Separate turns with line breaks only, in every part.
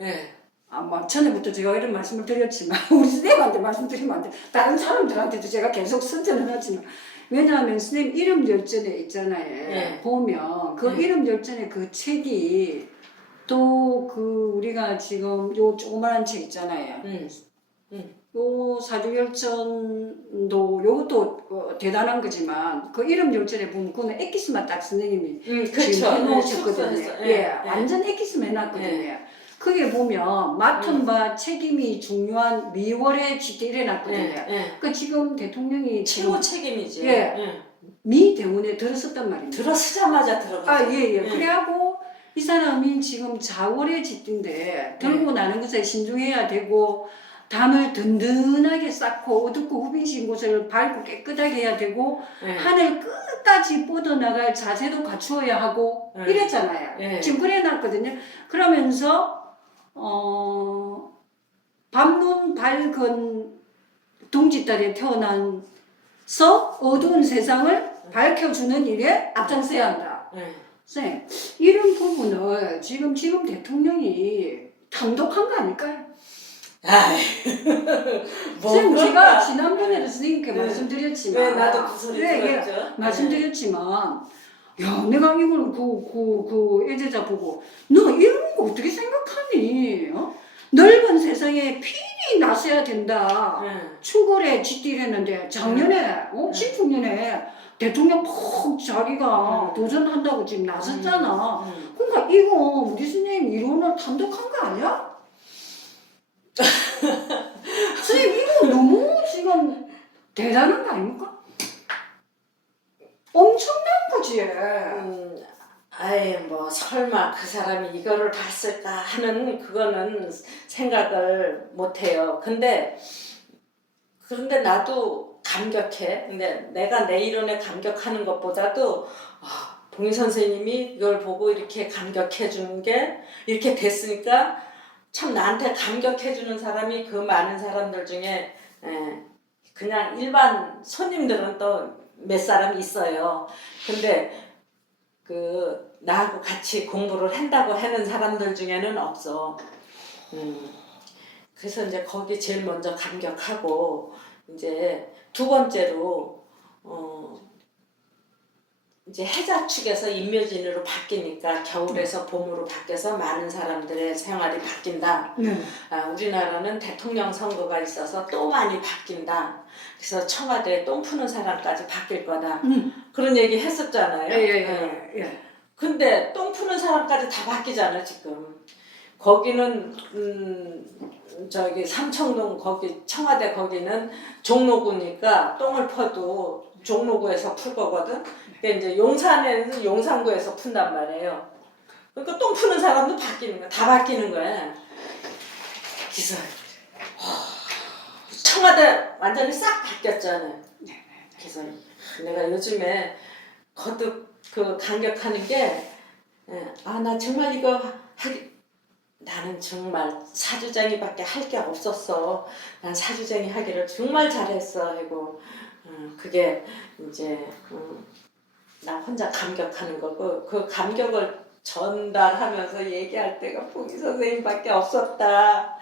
예.
아마 전에부터 제가 이런 말씀을 드렸지만 우리 선생님한테 말씀드리면 안 돼. 다른 사람들한테도 제가 계속 선전을 하지만 왜냐하면 선생님 이름 열전에 있잖아요.
네.
보면 그
네.
이름 열전에 그 책이 또 그 우리가 지금 요 조그마한 책 있잖아요.
음.
요 사주열전도 요것도 어, 대단한 거지만 그 이름 열전에 보면 그거는 엑기스만 딱 선생님이
음,
지금
그렇죠.
해놓으셨거든요.
네,
예,
예, 예.
완전 엑기스만 해놨거든요. 그게 보면 맡은
음.
바 책임이 중요한 미월에 쥐때 일어났거든요.
예, 예.
그 지금 대통령이
최고
지금
책임이지.
예. 미 대운에 들었었단 말입니다.
들어서자마자 들어가.
아, 예, 예.
예.
그래하고 이 사람이 지금 자월의 쥐띠인데 들고 나는 것에 신중해야 되고 담을 든든하게 쌓고 어둡고 후빈신 곳을 밟고 깨끗하게 해야 되고
예.
하늘 끝까지 뻗어나갈 자세도 갖추어야 하고
네.
이랬잖아요.
네.
지금 그래 놨거든요. 그러면서 어 밤눈 밝은 동짓달에 태어난서 어두운 세상을 밝혀주는 일에 앞장서야 한다.
예.
쌤, 이런 부분을 지금 지금 대통령이 당독한 거 아닐까요?
아이. 그럴까?
제가 지난번에도 선생님께
네.
말씀드렸지만
네, 나도 그 소리
예, 예.
들었죠.
말씀드렸지만 야 내가 이걸 그 그 그 애제자 보고 너 이런 거 어떻게 생각하니? 어? 넓은 세상에 필히 나서야 된다.
예.
추월에 쥐띠했는데 작년에 어?
네.
신축년에 대통령 푹 자기가
음.
도전한다고 지금 나섰잖아.
음.
그러니까 이거 우리 선생님 이론을 단독한 거 아니야? 선생님 이거 너무 지금 대단한 거 아닙니까? 엄청 난 거지.
음, 아예 뭐 설마 그 사람이 이거를 봤을까 하는 그거는 생각을 못해요. 근데 그런데 나도 감격해. 근데 내가 내 이론에 감격하는 것보다도 아, 동희 선생님이 이걸 보고 이렇게 감격해 주는 게 이렇게 됐으니까 참 나한테 감격해 주는 사람이 그 많은 사람들 중에 에, 그냥 일반 손님들은 또 몇 사람 있어요. 근데 그 나하고 같이 공부를 한다고 하는 사람들 중에는 없어. 음. 그래서 이제 거기 제일 먼저 감격하고 이제 두 번째로 어 이제 해자 축에서 인묘진으로 바뀌니까 겨울에서 봄으로 바뀌어서 많은 사람들의 생활이 바뀐다.
네.
아, 우리나라는 대통령 선거가 있어서 또 많이 바뀐다. 그래서 청와대에 똥 푸는 사람까지 바뀔 거다.
음.
그런 얘기 했었잖아요.
예, 예,
예.
예, 예.
근데 똥 푸는 사람까지 다 바뀌잖아 지금. 거기는 음 저기 삼청동 거기 청와대 거기는 종로구니까 똥을 퍼도 종로구에서 풀 거거든. 근데 이제 용산에는 용산구에서 푼단 말이에요. 그러니까 똥 푸는 사람도 바뀌는 거야. 다 바뀌는 거야. 그래서 청와대 완전히 싹 바뀌었잖아요. 그래서 내가 요즘에 거듭 그 감격하는 게, 아, 나 정말 이거 나는 정말 사주쟁이밖에 할 게 없었어. 난 사주쟁이 하기를 정말 잘했어. 하고, 음, 그게 이제, 음, 나 혼자 감격하는 거고, 그 감격을 전달하면서 얘기할 때가 봉희 선생님밖에 없었다.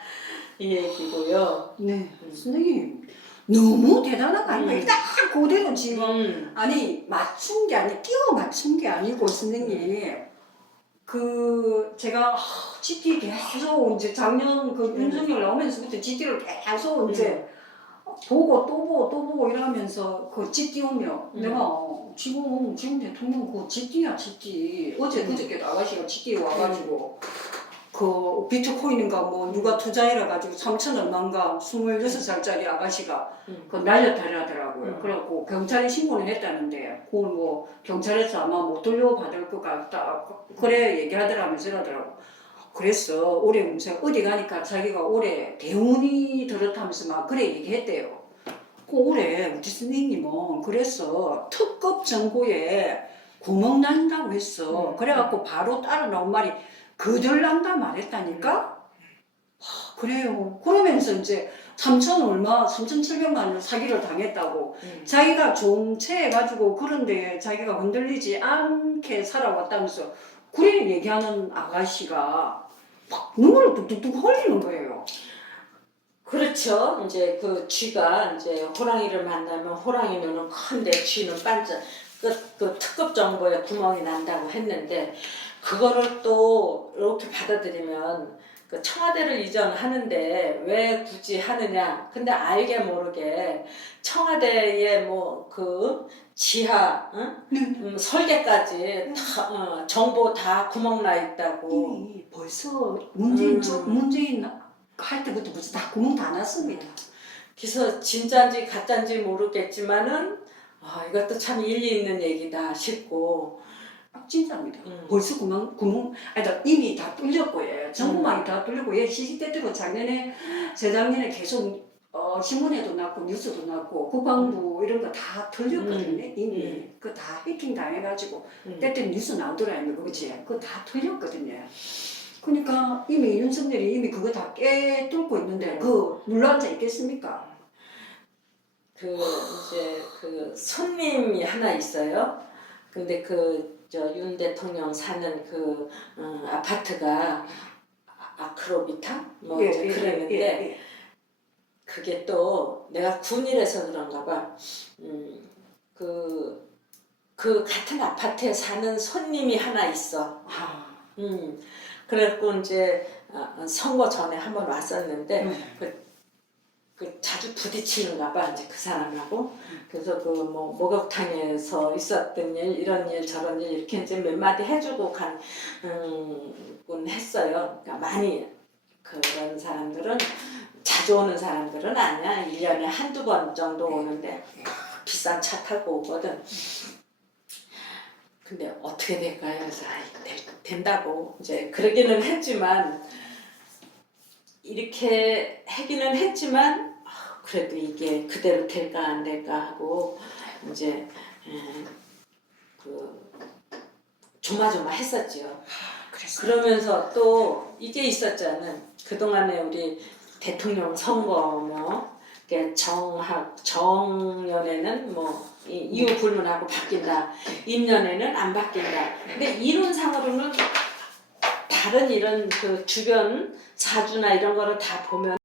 이 얘기고요.
네. 선생님 너무 대단한 거 아닙니까?
음.
딱 그대로 지금
음,
아니 맞춘 게 아니 끼워 맞춘 게 아니고 선생님 그 제가 GT 계속 이제 작년 그
음.
윤석열 나오면서부터 GT를 계속 이제 보고 또 보고 또 보고 이러면서 그 GT 오면
음.
내가 지금 지금 대통령 그 GT야 GT 어제
음.
그저께도 아가씨가 GT 와가지고 그 비트코인인가 뭐 누가 투자해라 가지고 3천 얼마인가 26살짜리 아가씨가
음.
그 날렸다리 하더라고요.
음.
그래갖고 경찰에 신고를 했다는데 그건 뭐 경찰에서 아마 못 돌려받을 것 같다. 그래 얘기하더라면서 이러더라고. 그랬어. 올해 무슨 어디 가니까 자기가 올해 대운이 들었다면서 막 그래 얘기했대요. 그 올해 우리 선생님은 그래서 특급 정보에 구멍 난다고 했어.
음.
그래갖고 바로 따라 나온 말이 그들 난다 말했다니까? 하, 그래요. 그러면서 이제 3천 얼마, 3,700만 원 사기를 당했다고.
음.
자기가 좀체해가지고 그런데 자기가 흔들리지 않게 살아왔다면서 그래 얘기하는 아가씨가 막 눈물을 뚝뚝뚝 흘리는 거예요.
그렇죠. 이제 그 쥐가 이제 호랑이를 만나면 호랑이 눈은 큰데 쥐는 반짝 그, 그 특급 정보에 구멍이 난다고 했는데 그거를 또 이렇게 받아들이면 그 청와대를 이전하는데 왜 굳이 하느냐. 근데 알게 모르게 청와대에 뭐그 지하 응? 음, 설계까지 다 어, 정보 다 구멍 나 있다고.
이미 벌써 문재인
음.
저- 문재인 할 때부터 벌써 다 구멍 다 났습니다.
그래서 진짜인지 가짜인지 모르겠지만은 아, 이것도 참 일리 있는 얘기다 싶고
아, 진짜입니다.
음.
벌써 구멍 구멍 아니 나 이미 다 뚫렸고 예 정보망이 다 뚫렸고 예 시시때때로 작년에 재작년에 계속 어, 신문에도 났고 뉴스도 났고 국방부 이런 거 다 털렸거든요 이미
음.
그거 다 해킹 당해가지고
음.
때때 뉴스 나오더라고요 그거지 그거 다 털렸거든요. 그러니까 이미 윤석열이 이미 그거 다 깨뚫고 있는데 그 눌러앉아 있겠습니까?
그 이제 그 손님이 하나 있어요. 근데 그 저 윤 대통령 사는 그 어, 아파트가 아- 아크로비타 뭐 이제 그랬는데
예.
그게 또 내가 군일에서 그런가 봐. 음, 그, 그 같은 아파트에 사는 손님이 하나 있어.
아,
음, 그래갖고 이제 아, 선거 전에 한번 왔었는데
음.
그 자주 부딪히는가 봐 이제 그 사람하고 그래서 그 뭐 목욕탕에서 있었던 일 이런 일 저런 일 이렇게 이제 몇 마디 해주고 간 음, 군 했어요. 그러니까 많이 그런 사람들은 자주 오는 사람들은 아니야. 1년에 한두 번 정도 오는데 비싼 차 타고 오거든. 근데 어떻게 될까요? 그래서 아이, 될- 된다고 이제 그러기는 했지만 이렇게 하기는 했지만 아, 그래도 이게 그대로 될까 안 될까 하고 이제 에, 그 조마조마 했었지요.
그랬어.
그러면서 또 이게 있었잖아요. 그동안에 우리 대통령 선거 뭐 정학 정년에는 뭐 이- 이유 불문하고 바뀐다. 임년에는 안 바뀐다. 근데 이론상으로는 다른 이런 그 주변 사주나 이런 거를 다 보면